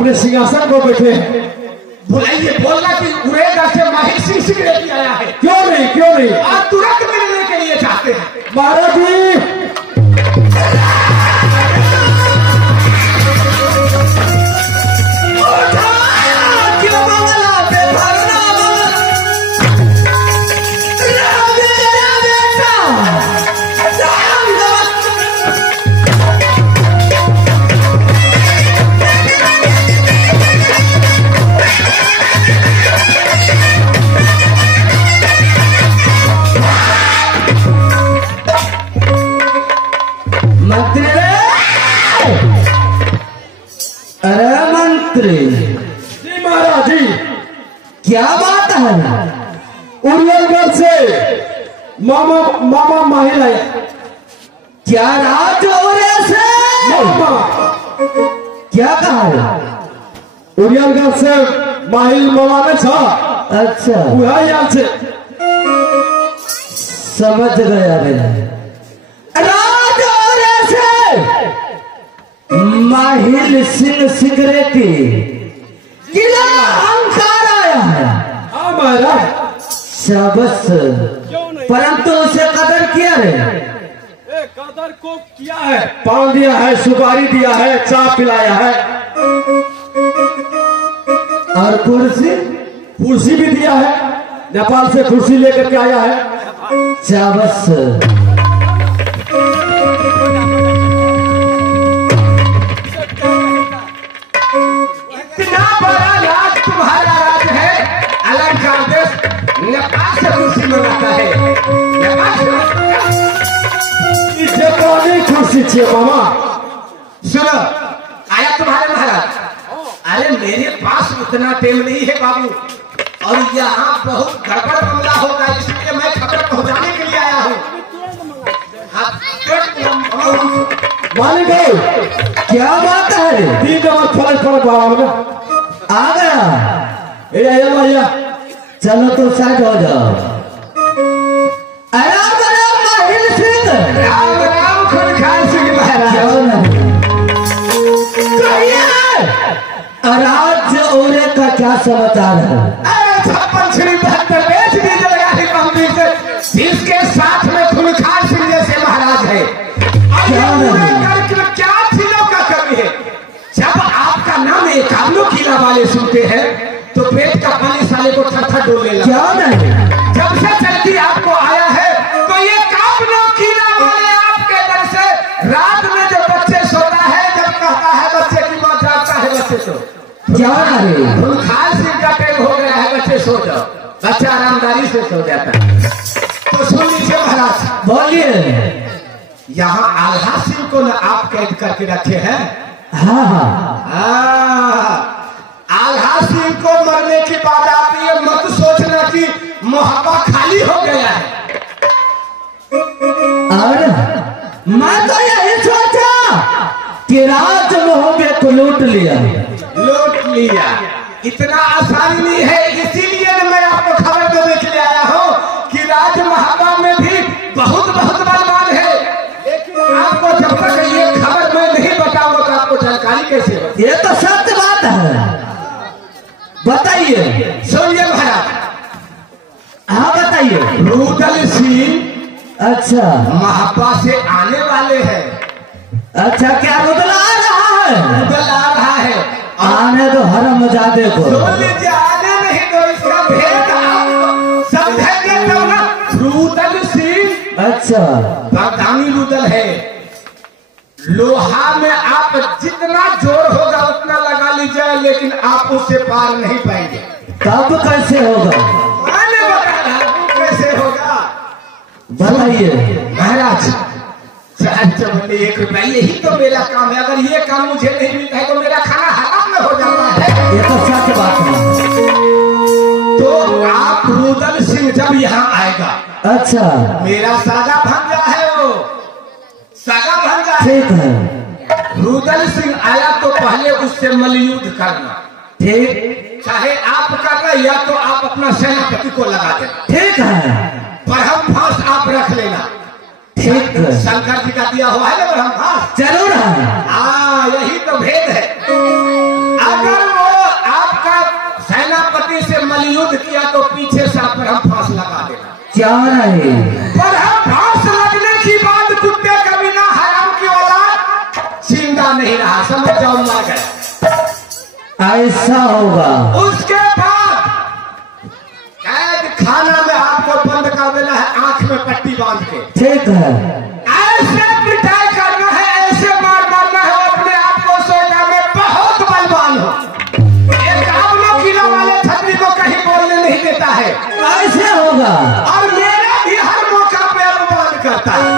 अपने सिंहासन को बैठे हैं। बुलाइए, बोलना कि उड़ेगा से माहिर सिंह सिगरेट आया है। क्यों नहीं, क्यों नहीं, आज तुरंत मिलने के लिए चाहते हैं। महाराज जी जी महाराज जी, क्या बात है? उड़ियागढ़ से मामा माहिर आया। क्या राज हो रहे से? मामा क्या कहा है? उड़ियागढ़ से माहिर मामा ने छा। अच्छा, वह यहाँ से समझ गया मैं। राज हो रहे से माहिर सिंह सिगरेटी किला अंकार आया है। हाँ महाराज, शाबाश, परंतु उसे कदर किया रे। कदर को किया है, पान दिया है, सुपारी दिया है, चाय पिलाया है और कुर्सी कुर्सी भी दिया है। नेपाल से कुर्सी लेकर के आया है। शाबाश, इतना बड़ा राज तुम्हारा राज है। अलंकार देश नेपाल से कुर्सी मंगाता है। इसे कौन कुर्सी चाहिए मामा? सुनो, आया तुम्हारे महाराज। अरे मेरे पास उतना टाइम नहीं है बाबू, और यहाँ बहुत गड़बड़ मामला होगा, इसलिए मैं खबर पहुँचाने के लिए आया हूँ। मालिक क्या बात है? 3 नंबर फर्ज पर बाबा आ गया। भैया, चलो तो साइड हो जाओ। राम राम माहिर सिंह। राम राम खुनखार सिंह महाराज। क्यों नहीं? राज औरे का क्या समाचार है? अरे 56 बेच दीजिएगा मंदिर से, जिसके साथ में खुनखार सिंह जैसे महाराज है। क्या चीजों का कमी है? जब आपका नाम एकावनों किला वाले सुनते हैं तो पेट का पानी साले को ठट्ठा डोलने लगा। क्या नहीं? जब से चलती आपको आया है तो ये एकावनों किला वाले आपके दर से रात में जो बच्चे सोता है, जब कहता है बच्चे की मां जागता है बच्चे सो। क्या नहीं? खुनखार सिंह का टाइम हो गया है, बच्चे सो जाओ। बच्चा आरामदारी से सो जाता है। तो सुन लीजिए महाराज, बोलिए। यहाँ आल्हा सिंह को न आप कैद करके रखे हैं। हाँ हाँ, आल्हा सिंह को मरने की बात आती है, मत सोचना कि मुहब्बा खाली हो गया है। और मैं तो यही सोचा कि राज मोहब्बे को लूट लिया। इतना आसानी नहीं है, इसीलिए मैं आपको खबर देने के लिए आया हूँ कि राज महाबा में भी बहुत बलवान है। लेकिन आपको जब तक ये खबर मैं नहीं बताऊंगा तो आपको जानकारी कैसे हो? ये तो सत्य बात है, बताइए। सुनिए महाराज। हाँ बताइए। रुदल सिंह अच्छा, महाबा से आने वाले हैं। अच्छा, क्या रुदल आ रहा है? रुदल आ रहा है। आने दो हरमजादे को। सुन लीजिए, आने नहीं तो इसका भेद आप समझेंगे तब ना। रुदल सिंह अच्छा, बरदानी रुदल है। लोहा में आप जितना जोर होगा उतना लगा लीजिए, लेकिन आप उससे पार नहीं पाएंगे। तब कैसे होगा? मैंने बताया कैसे होगा, बताइए। महाराज। 1 रुपया, यही तो मेरा काम है। अगर ये काम मुझे नहीं मिलता है तो मेरा खाना हराम में हो जाता है। ये तो सच बात है। तो आप रुदल सिंह जब यहाँ आएगा, अच्छा, मेरा सागा भंजा है, वो सागा भंजा है। ठीक है। रुदल सिंह आया तो पहले उससे मल्लयुद्ध करना। ठीक, चाहे आप कर रहे या तो आप अपना सेनापति को लगा देना। ठीक है। ब्रह्म फांस आप रख लेना। ठीक है। शंकर जी का दिया हुआ है ना ब्रह्म फांस। जरूर है। हाँ, यही तो भेद है। अगर क्या नहीं? पर फांस लगने की बात कुत्ते कभी ना हराम की औलाद जिंदा नहीं रहा, समझ जाओ मर गए। ऐसा होगा। उसके बाद कैद खाना में आपको बंद कर देना है, आंख में पट्टी बांध के। ठीक है। ऐसे पिटाई करना है, ऐसे मार मारना है, अपने आप को सोचना में बहुत बलवान हो। एक आमलो किला वाले छतरी को कहीं बोलने नहीं देता है। ऐसे होगा। और मेरा भी हर मौका पे अपमान करता है।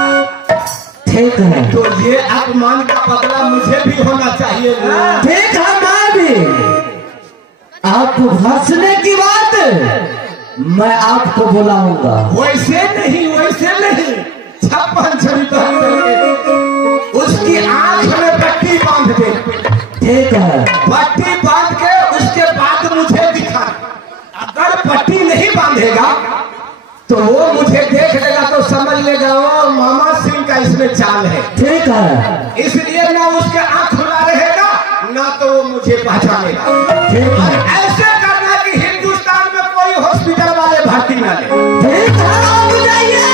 ठीक है। तो ये अपमान का बदला मुझे भी होना चाहिए ना। ठीक है, मैं भी आपको फंसने की बात मैं आपको बुलाऊंगा। वैसे नहीं, वैसे नहीं, 56 छड़ी बांध देंगे, उसकी आंख में पट्टी बांध दे। ठीक है। पट्टी बांध के उसके बाद मुझे दिखा। अगर पट्टी नहीं बांधेगा तो वो मुझे देख लेगा तो समझ लेगा वो मामा सिंह का इसमें चाल है। ठीक है। इसलिए ना उसके आंख खुला रहेगा ना तो वो मुझे पहचानेगा। ठीक और है। ऐसे करना कि हिंदुस्तान में कोई हॉस्पिटल वाले भर्ती ना ले। ठीक है, आप जाइए।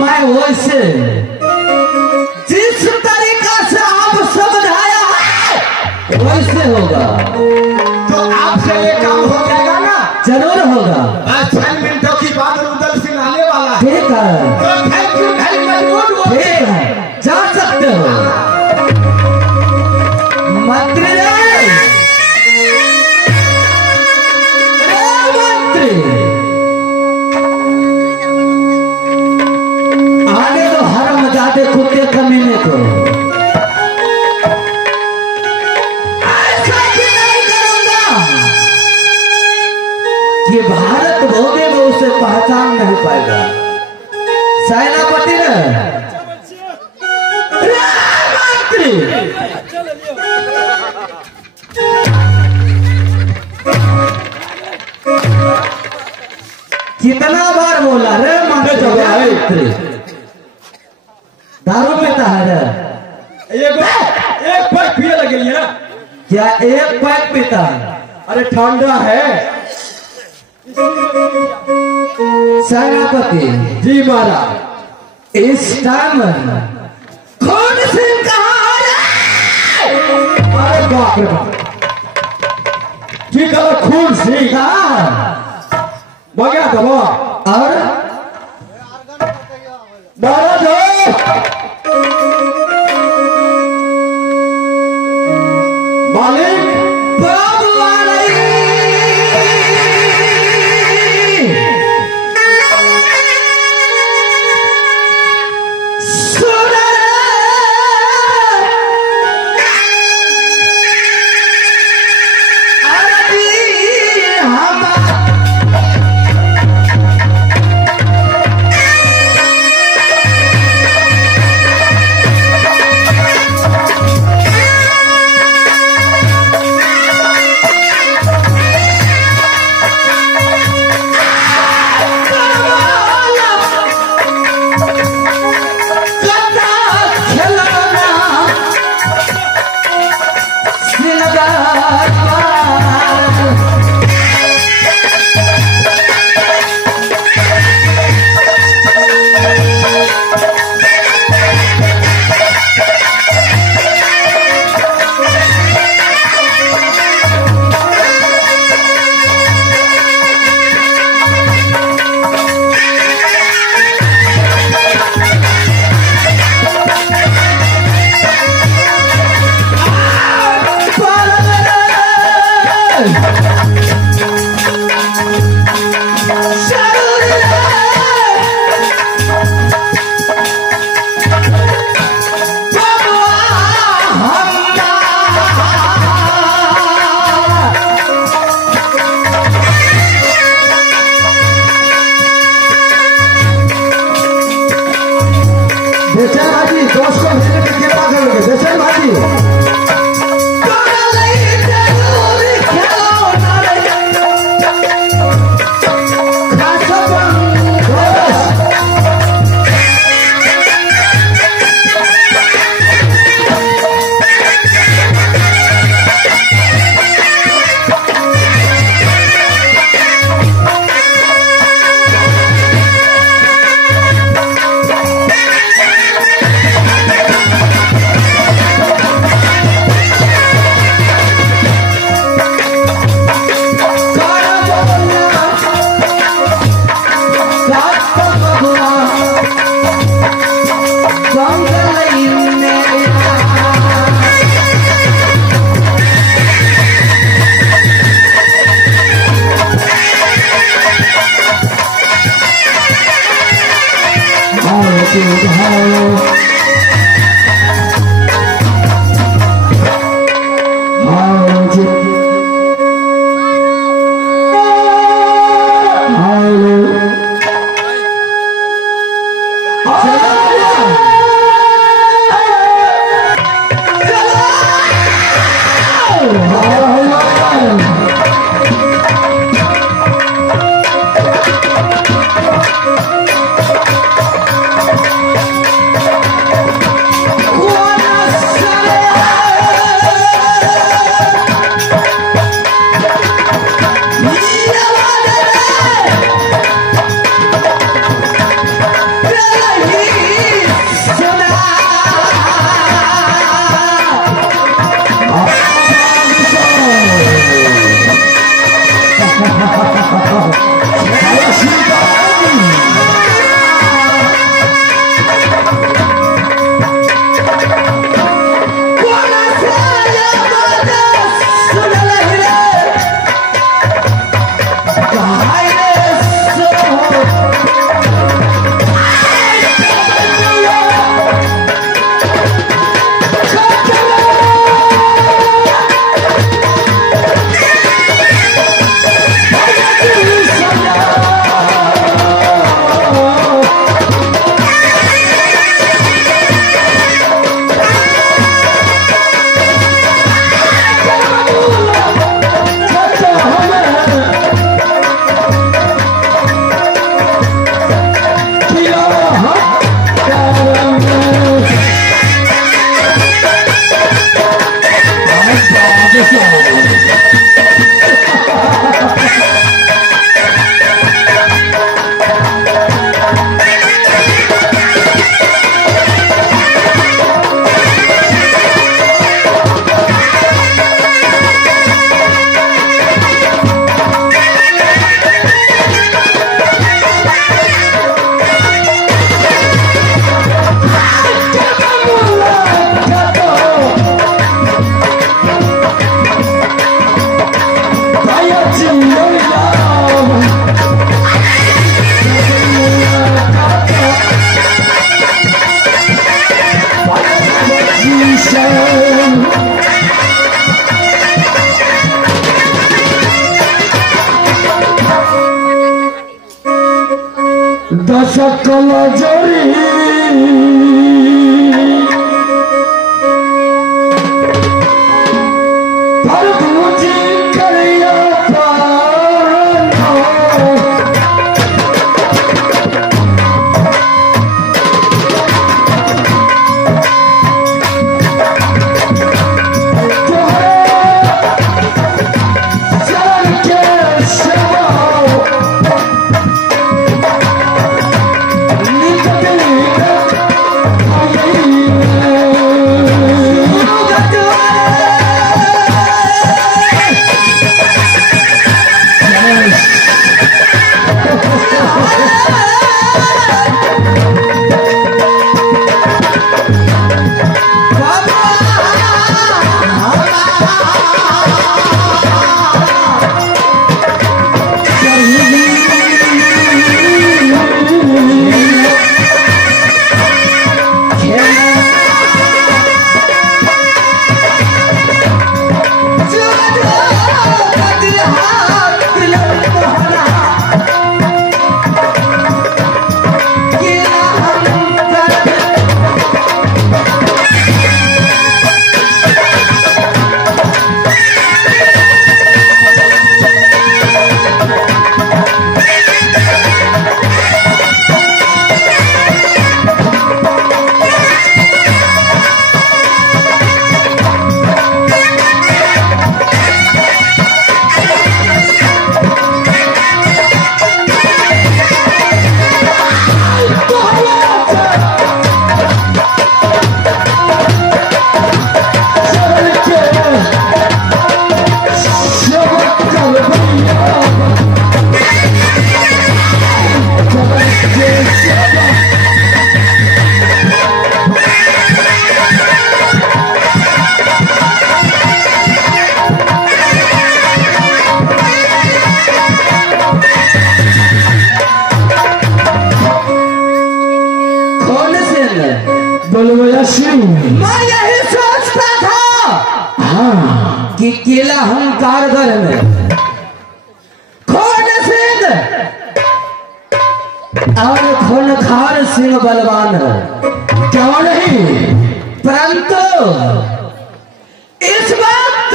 मैं वैसे जिस तरीका से आप समझाया है वैसे होगा। तो आपसे ये काम हो जाएगा ना? जरूर होगा। बस 6 मिनटों की बाद रुदल सिंह आने वाला है। ठीक है। तो थैंक यू वेरी मच। ठीक है, जा सकते हो मंत्री। मंत्री आने दो हरामजादे कुत्ते कमीने को। ऐसा भी नहीं करूंगा कि भारत भोगे में उसे पहचान नहीं पाएगा। सेनापति ने मंत्री कितना बार बोला रे मंत्री? दारू पीता है रे? एक पैक पिए लगे ना। क्या एक पैक पीता है? अरे ठंडा है। सेनापति जी महाराज। इस टाइम खून सिंह कहाँ है? अरे बाप रे बाप, की करो खून सिंह कहाँ? बगा दबा और महाराज मालिक बाबू आ रही। सुन रे, अरे हम सकल जरी पर पूजी करिया बोलो यशी, मैं यही सोचता था हाँ कि किला हंकारगढ़ में खून सिंह और खूनखार सिंह बलवान है, क्यों नहीं? परंतु इस वक्त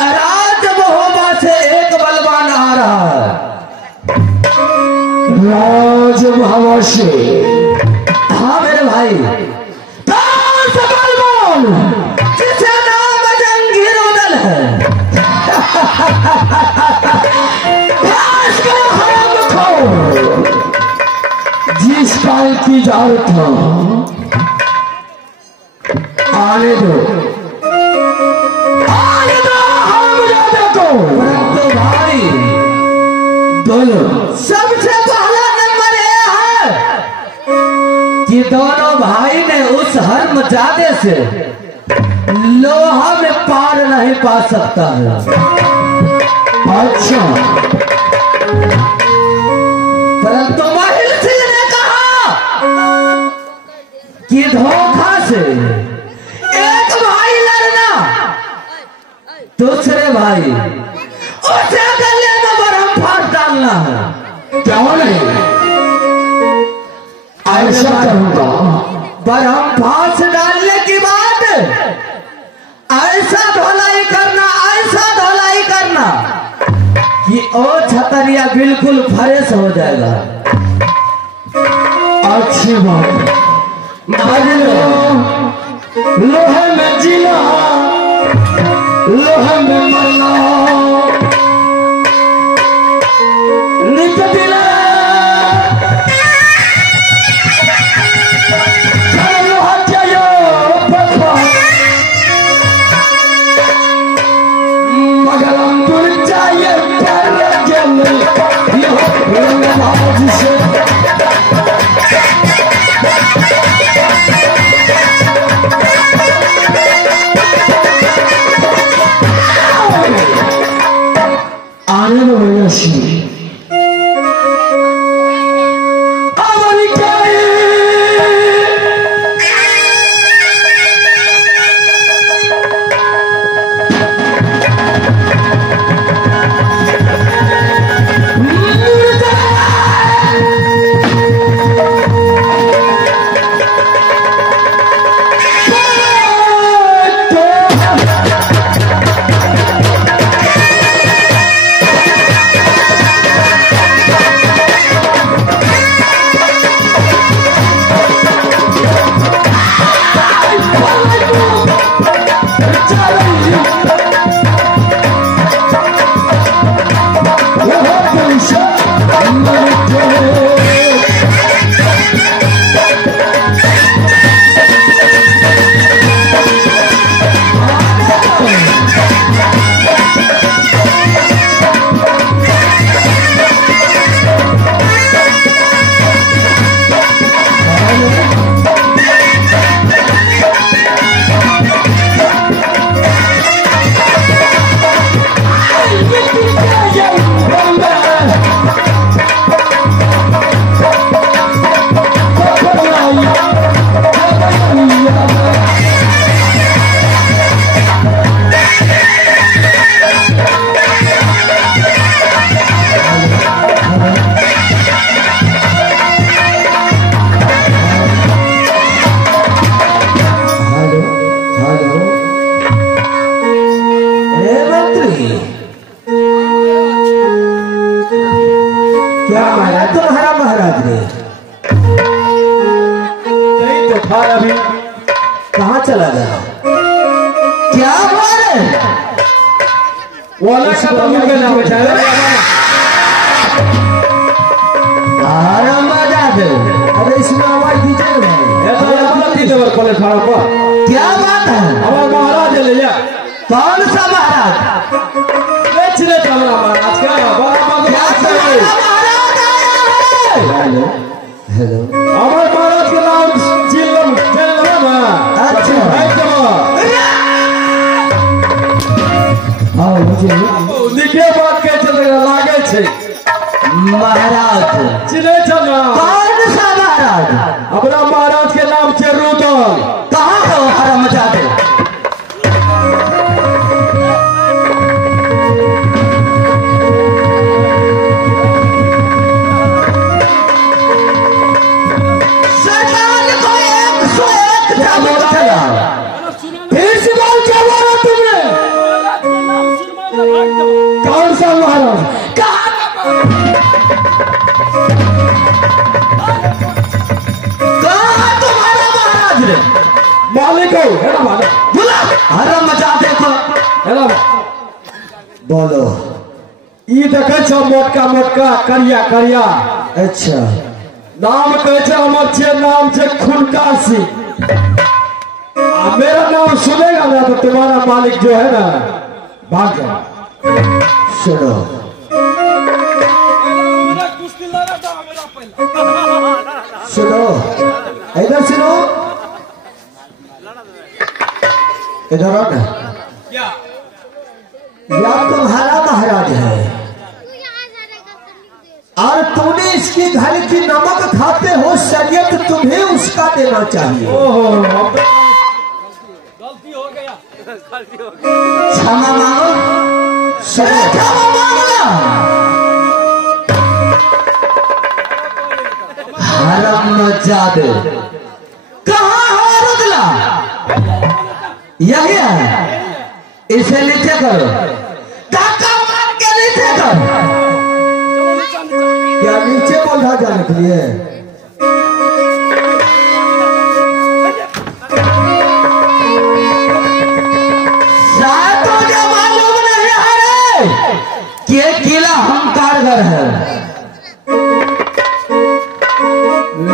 राजमहोबा से एक बलवान आ रहा है। राजमहोबा से? हाँ मेरे भाई, कौन सा बलवान जिसे नाम जंगीर उदल है? जिसका इंतजार था, आने दो हम को। तो भाई बोलो, सबसे पहला नंबर यह है कि दोनों भाई ने उस हरमजादे से लोहा में पार नहीं पा सकता है। अच्छा, परंतु महिषी ने कहा कि धोखा से एक भाई लड़ना, दूसरे भाई उसे गले में बरहम फाड़ डालना है। क्यों नहीं? ऐसा करूंगा, बरहम फांस डालने के बाद ऐसा धोलाई करना, ऐसा धोलाई करना कि ओ छतरिया बिल्कुल फ्रेश हो जाएगा। अच्छी बात, लोहे में जीना, लोहे में मरना, नित दिला लोहा चाहिए मगर अंकुर चाहिए से। आने में यशी क्या महाराज तुम्हारा महाराज ने नहीं तो था अभी कहाँ चला गया? क्या मारे वाला का तो मिल गया बेचारा। अरे मजा दे, अरे इसमें आवाज दीजिए भाई। क्या बात है? हमारा महाराज ले जा। कौन सा महाराज? बेचने का महाराज हेलो हेलो, हमारे महाराज के नाम चिल्लम अच्छा हाँ मुझे देखिए बात के चल लागे छे महाराज चिले चलना कौन सा महाराज? अपना महाराज के नाम से रुदल। कहाँ है वो हरामजादे? शैतान को 101 जामुन चला। फिर से बोल, क्या बोला तुमने? कौन सा महाराज? कहाँ तुम्हारा महाराज रे? मालिक हो, है ना मालिक? बोला हरामजादे को। है ना? बोलो। ई देखे छो मोटका मोटका करिया करिया। अच्छा, नाम कहे छे हमर छे नाम छे खुनकासी। मेरा नाम सुनेगा ना तो तुम्हारा मालिक जो है ना भाग जाए। सुनो, सुनो, इधर सुनो, इधर आओ ना। यह तुम्हारा महाराज है और तुमने इसके घर की नमक खाते हो, शरीयत तुम्हें उसका देना चाहिए। ओहो, गलती हो गया। क्षमा मांगो, क्षमा मांगना। हरामजादे, कहाँ है रुदला? यही है, इसे नीचे करो। काका मार के नीचे करो। क्या नीचे बोला जाने के लिए? शायद तुझे मालूम नहीं है रे कि ये किला हम कारगर है।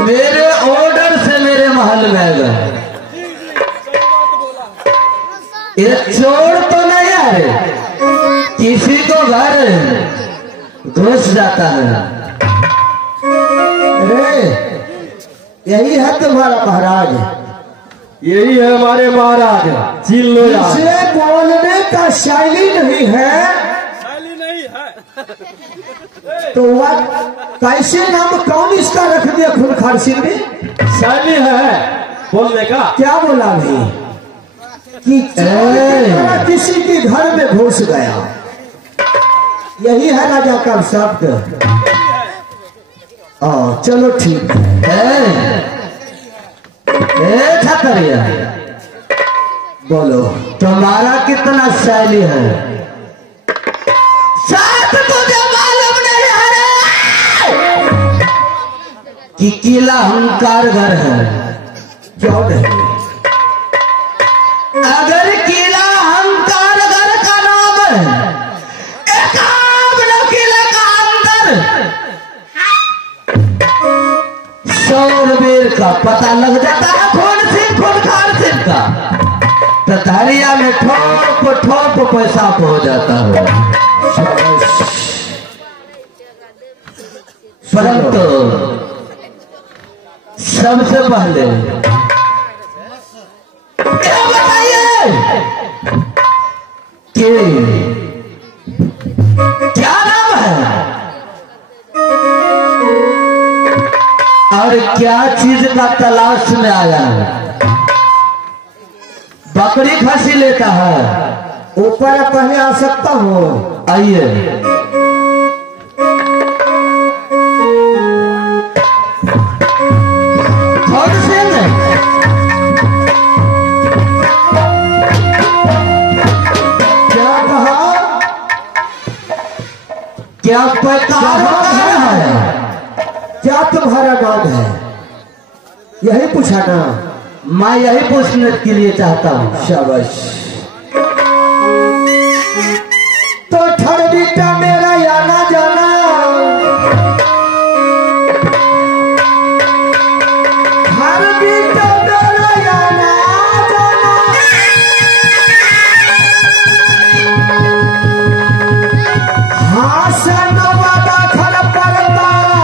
मेरे ऑर्डर से मेरे महल में गए। ये चोर तो नहीं है रे, किसी को घर घुस जाता है रे। यही है तुम्हारा महाराज? यही है हमारे महाराज। चिल लो यार। इसे बोलने का शैली नहीं है शैली नहीं है तो वह कैसे नाम कौन इसका रख दिया खूनखार सिंह ने? शैली है बोलने का। क्या बोला नहीं कि किसी के घर में घुस गया? यही है राजा का शब्द। चलो ठीक है। छतरिया, बोलो तुम्हारा कितना शैली है? साथ तुझे मालूम नहीं है रे कि किला हम कारगर है? क्यों नहीं? अगर किला हम कारगर का नाम है, एकावन किला का अंदर शौरवीर का पता लग जाता है। खूनखार सिंह का तो दरिया में ठोप ठोप पैसा हो जाता है। परंतु सबसे पहले क्या बताइए कि क्या नाम है और क्या चीज का तलाश में आया है? बकरी खसी लेता है। ऊपर पहले आ सकता हूँ? आइए। थोड़ी से में क्या कहा? क्या पैकार है? क्या तुम्हारा नाम है? यही पूछा ना? मैं यही पूछने के लिए चाहता हूँ। शाबाश। तो ठंडीटा मेरा आना जाना हर बीटा मेरा आना जाना हासन वादा खल पड़ता है।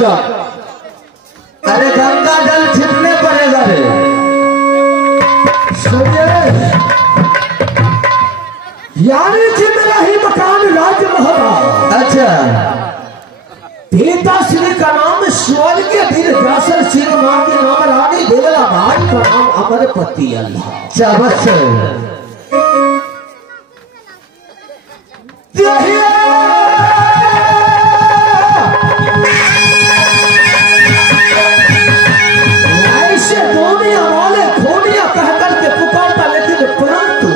जल। अरे गंगा जल छिपने पड़ेगा रे। सुनिए, यानी कि मेरा ही मकान राज महल। अच्छा, पिता श्री का नाम स्वर्गीय वीर व्यासर सिंह, मां के नाम रानी देवला भाई का नाम अमरपति अल्लाह। चबस ऐसे दुनिया वाले खोनिया कह करके पुकारता, लेकिन परंतु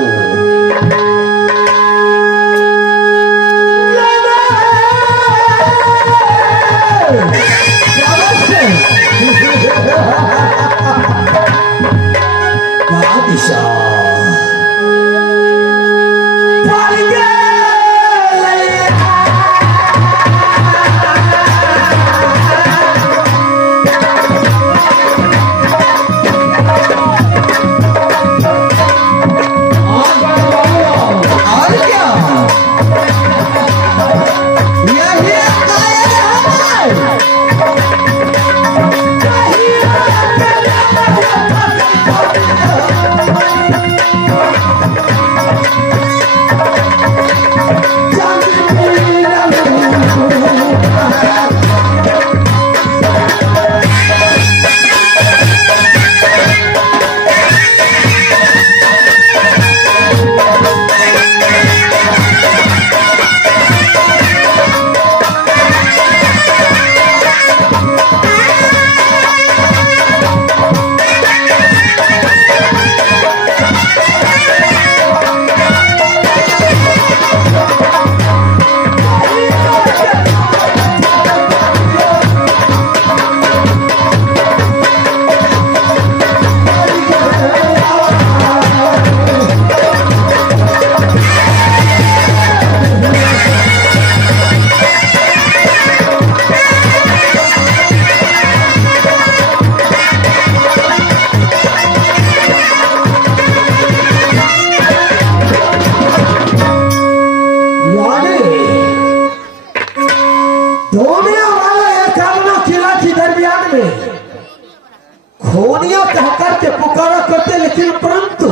खोनिया कहकर के पुकारा करते, लेकिन परंतु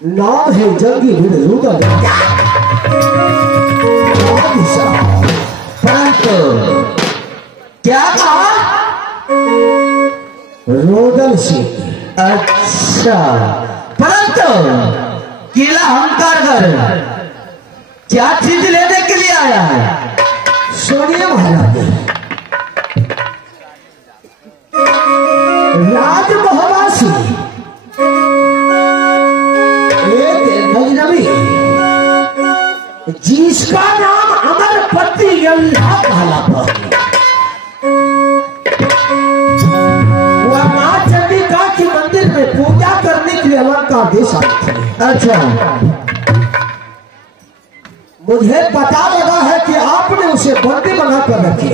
नाम है जंगी वीर रुदल। परंतु क्या कहा? रोदन सिंह। अच्छा, परंतु किला हंकारगढ़ क्या चीज लेने के लिए आया है? सुनिए महाराज, राजमहलासी एक नजनबी जिसका नाम अमरपति अल्लाह कहला पर, वह मां चंडिका के मंदिर में पूजा करने के लिए अलंकार दे सकते हैं। अच्छा, मुझे पता लगा है कि आपने उसे बंदी बनाकर रखी।